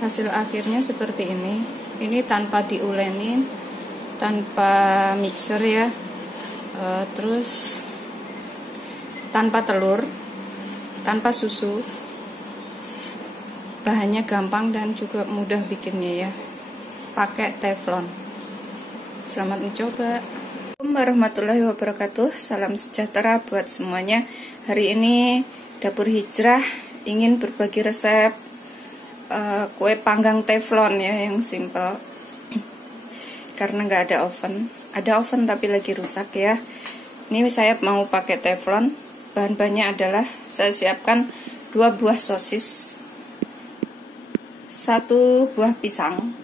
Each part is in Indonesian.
Hasil akhirnya seperti ini. Ini tanpa diulenin, tanpa mixer ya, terus tanpa telur, tanpa susu. Bahannya gampang dan juga mudah bikinnya ya, pakai teflon. Selamat mencoba. Assalamualaikum warahmatullahi wabarakatuh. Salam sejahtera buat semuanya. Hari ini Dapur Hijrah ingin berbagi resep kue panggang teflon ya, yang simple. Karena nggak ada oven. Ada oven tapi lagi rusak ya. Ini saya mau pakai teflon. Bahan-bahannya adalah saya siapkan 2 buah sosis, 1 buah pisang,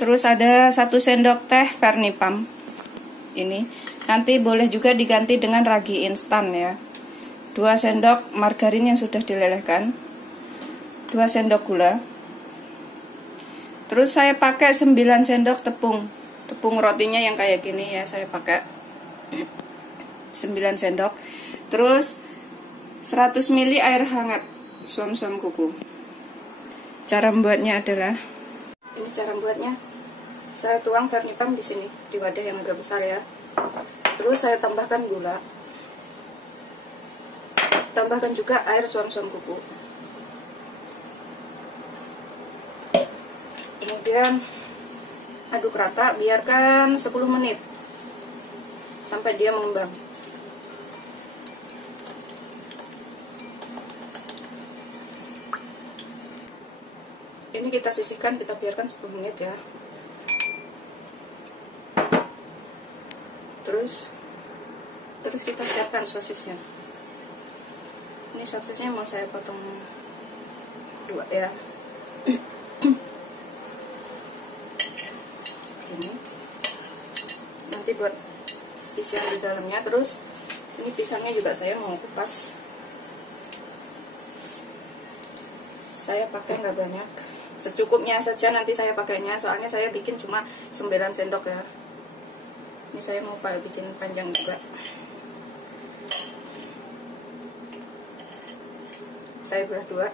terus ada 1 sendok teh Vernipam. Ini nanti boleh juga diganti dengan ragi instan ya. 2 sendok margarin yang sudah dilelehkan, 2 sendok gula. Terus saya pakai 9 sendok tepung rotinya yang kayak gini ya, saya pakai 9 sendok. Terus 100 ml air hangat suam-suam kuku. Cara membuatnya adalah ini. Cara membuatnya, saya tuang Vernipam di sini di wadah yang agak besar ya. Terus saya tambahkan gula, tambahkan juga air suam-suam kuku. Kemudian aduk rata, biarkan 10 menit sampai dia mengembang. Ini kita sisihkan, kita biarkan 10 menit ya. Terus kita siapkan sosisnya. Ini sosisnya mau saya potong 2 ya. Ini nanti buat isian di dalamnya. Terus ini pisangnya juga saya mau kupas. Saya pakai nggak banyak, secukupnya saja nanti saya pakainya, soalnya saya bikin cuma 9 sendok ya. Ini saya mau bikin panjang juga. Saya belah 2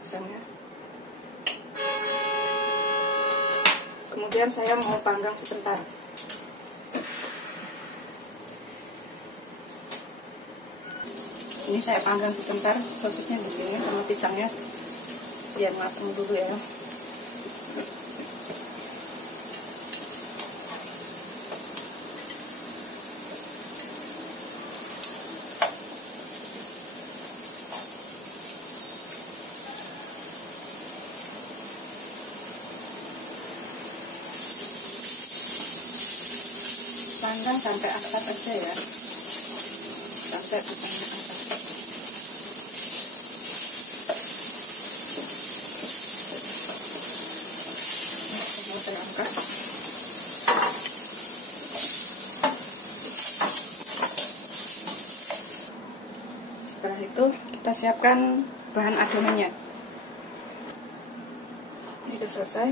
pisangnya. Kemudian saya mau panggang sebentar. Ini saya panggang sebentar sosisnya di sini sama pisangnya, biar matang dulu ya. Panggang sampai asat aja ya, sampai pisangnya asat. Terangkat. Setelah itu kita siapkan bahan adonannya. Ini sudah selesai.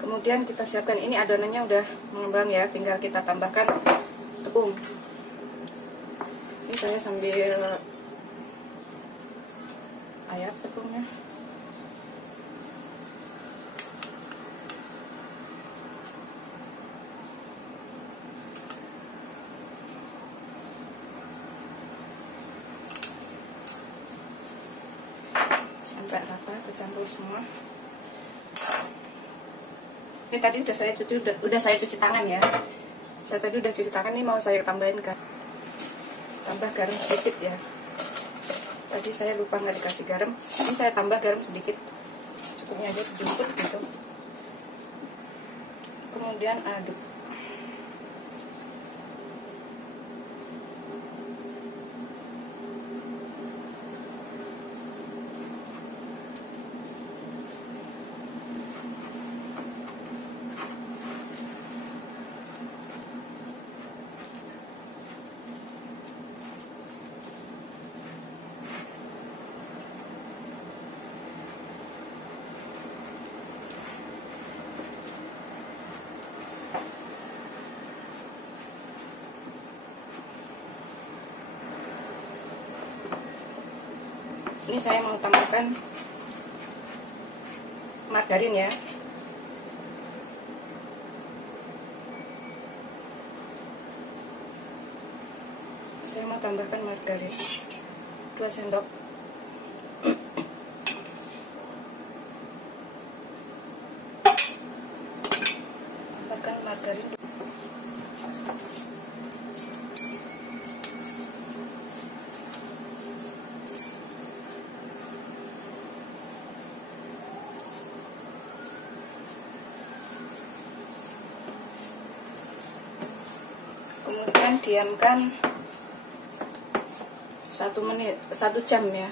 Kemudian kita siapkan, ini adonannya udah mengembang ya, tinggal kita tambahkan tepung. Ini saya sambil ayak tepungnya. Sampai rata, tercampur semua. Ini tadi udah saya cuci tangan ya. Saya tadi udah cuci tangan, ini mau saya tambahin tambah garam sedikit ya. Tadi saya lupa nggak dikasih garam. Ini saya tambah garam sedikit, cukupnya aja sejumput gitu. Kemudian aduk. Ini saya mau tambahkan margarin ya. Saya mau tambahkan margarin 2 sendok. Tambahkan margarin. Kemudian diamkan 1 jam ya.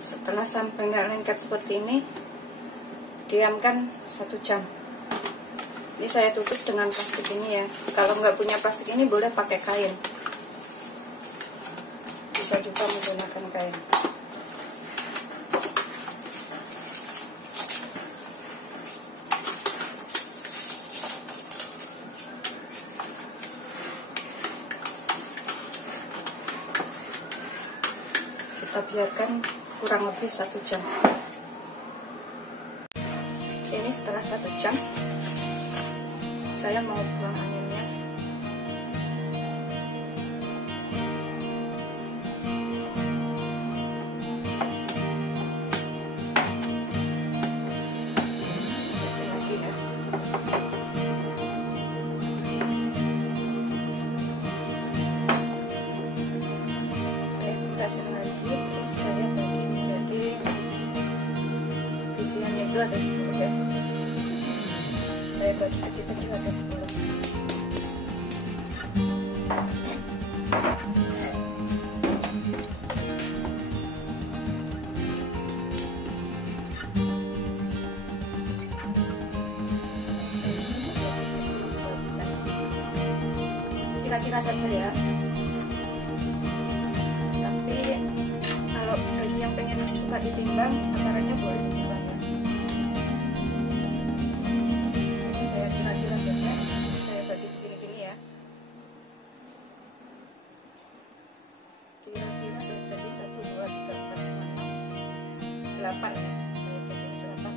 Setelah sampai nggak lengket seperti ini, diamkan 1 jam. Ini saya tutup dengan plastik ini ya. Kalau nggak punya plastik ini boleh pakai kain. Bisa juga menggunakan kain. Kita biarkan kurang lebih 1 jam. Ini setelah 1 jam, saya mau buang anginnya. Kasih lagi ya. Saya kasih lagi, terus saya bagi menjadi isiannya itu ada 10 ya. Saya bagi kecil-kecil ada 10. Kira-kira saja ya. Tapi kalau bagi yang pengen suka ditimbang, takarannya boleh ditimbang ya. Ini saya kira-kira saja. Saya bagi segini-gini ya. Kira-kira saya jadi 1, 2, 3, 4, 5, 6, 8 ya. Saya jadi 8.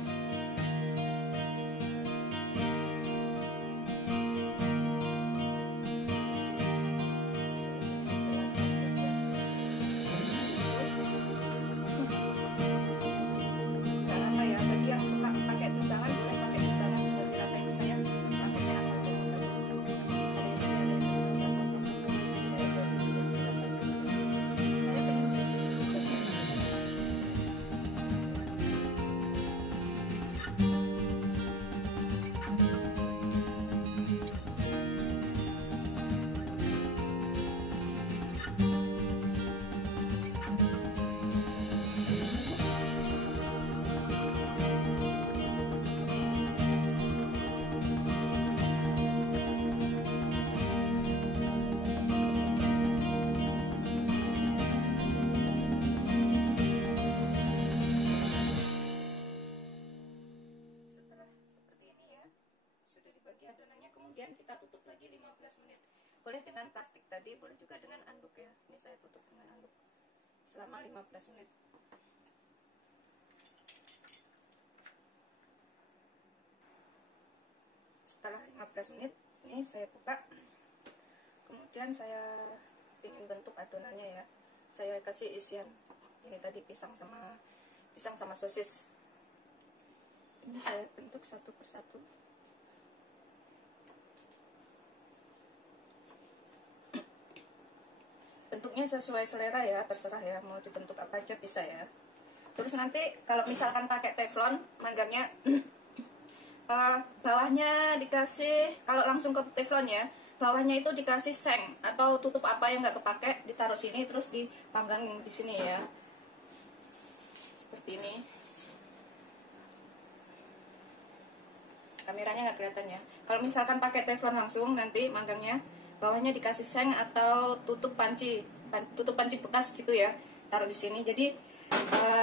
Kemudian kita tutup lagi 15 menit. Boleh dengan plastik tadi, boleh juga dengan anduk ya. Ini saya tutup dengan anduk selama 15 menit. Setelah 15 menit, ini saya buka. Kemudian saya ingin bentuk adonannya ya. Saya kasih isian. Ini tadi pisang sama sosis. Ini saya bentuk satu persatu. Bentuknya sesuai selera ya, terserah ya, mau dibentuk apa aja bisa ya. Terus nanti kalau misalkan pakai teflon, manggangnya bawahnya dikasih, kalau langsung ke teflon ya, bawahnya itu dikasih seng atau tutup apa yang nggak kepake, ditaruh sini terus dipanggangin di sini ya, seperti ini. Kameranya nggak kelihatan ya. Kalau misalkan pakai teflon langsung, nanti manggangnya bawahnya dikasih seng atau tutup panci bekas gitu ya, taruh di sini. Jadi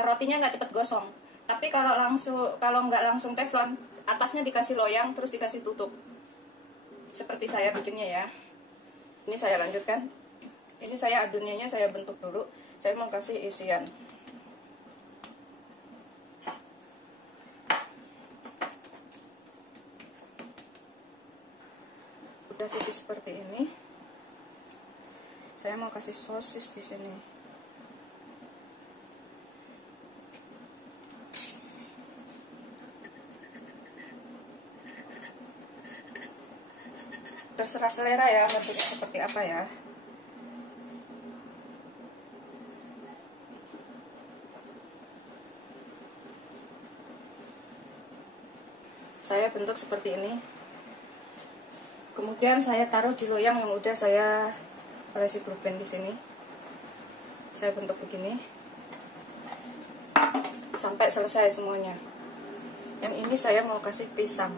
rotinya nggak cepet gosong. Tapi kalau nggak langsung teflon, atasnya dikasih loyang terus dikasih tutup. seperti saya bikinnya ya. Ini saya lanjutkan. Ini saya adonannya saya bentuk dulu. Saya mau kasih isian. Udah tipis seperti ini. Saya mau kasih sosis di sini. Terserah selera ya, bentuknya seperti apa ya. Saya bentuk seperti ini. Kemudian saya taruh di loyang yang udah saya olesi blue band di sini. Saya bentuk begini sampai selesai semuanya. Yang ini saya mau kasih pisang.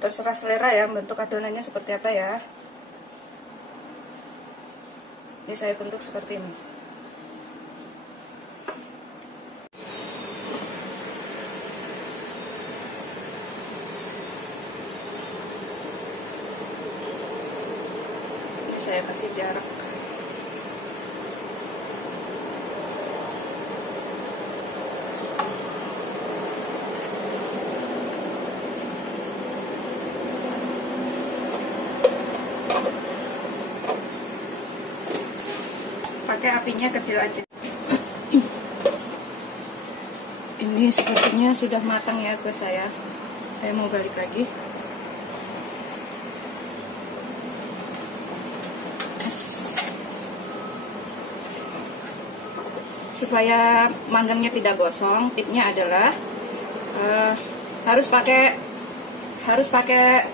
Terserah selera ya, bentuk adonannya seperti apa ya. Ini saya bentuk seperti ini. Ini saya kasih jarak. Pakai apinya kecil aja. Ini sepertinya sudah matang ya guys saya. Saya mau balik lagi. Supaya manggangnya tidak gosong, tipnya adalah harus pakai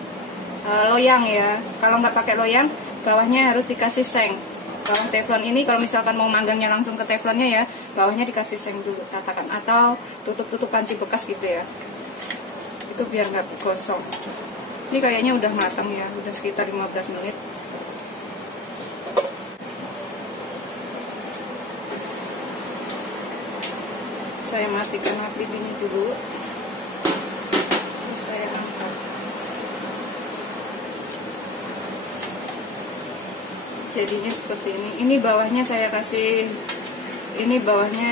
loyang ya. Kalau nggak pakai loyang, bawahnya harus dikasih seng. Bawah teflon ini kalau misalkan mau manggangnya langsung ke teflonnya ya, bawahnya dikasih seng dulu tatakan atau tutup panci bekas gitu ya. Itu biar nggak gosong. Ini kayaknya udah matang ya, udah sekitar 15 menit. Saya matikan api ini dulu. Terus saya angkat. Jadinya seperti ini. Ini bawahnya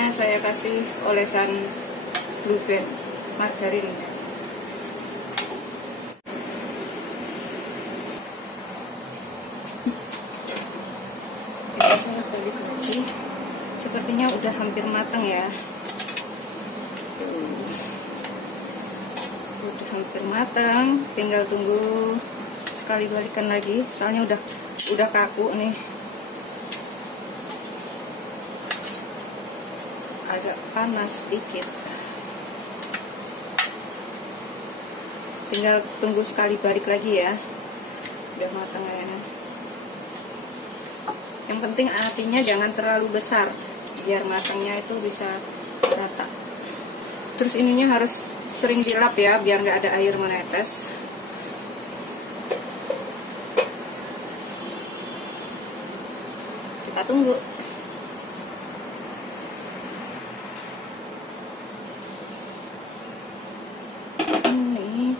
saya kasih olesan blue band margarin. Ini saya balik lagi. Sepertinya udah hampir matang ya. Udah hampir matang. Tinggal tunggu sekali balikan lagi. Soalnya udah kaku nih, agak panas sedikit. Tinggal tunggu sekali balik lagi ya. Udah matang ya. Yang penting apinya jangan terlalu besar biar matangnya itu bisa rata. Terus ininya harus sering dilap ya biar nggak ada air menetes. Kita tunggu. Ini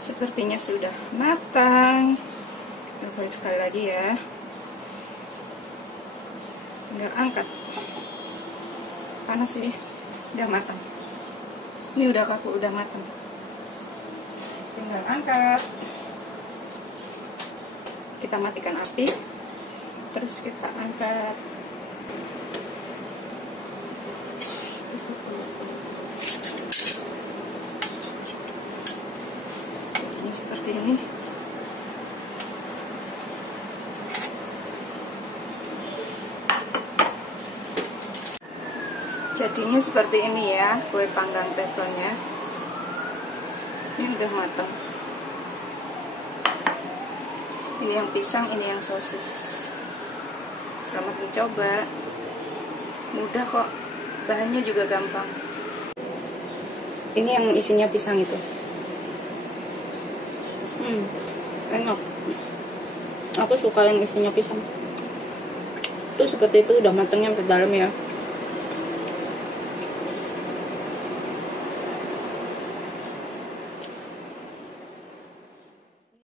sepertinya sudah matang. Kita balik sekali lagi ya. Tinggal angkat. Panas sih. Udah matang. Ini udah kaku, udah matang. Tinggal angkat. Kita matikan api. Terus kita angkat. Ini seperti ini. Jadinya seperti ini ya, kue panggang teflonnya. Ini udah matang. Ini yang pisang, ini yang sosis. Selamat mencoba. Mudah kok. Bahannya juga gampang. Ini yang isinya pisang itu. Enak. Aku suka yang isinya pisang. Itu seperti itu udah matangnya sampai dalam ya.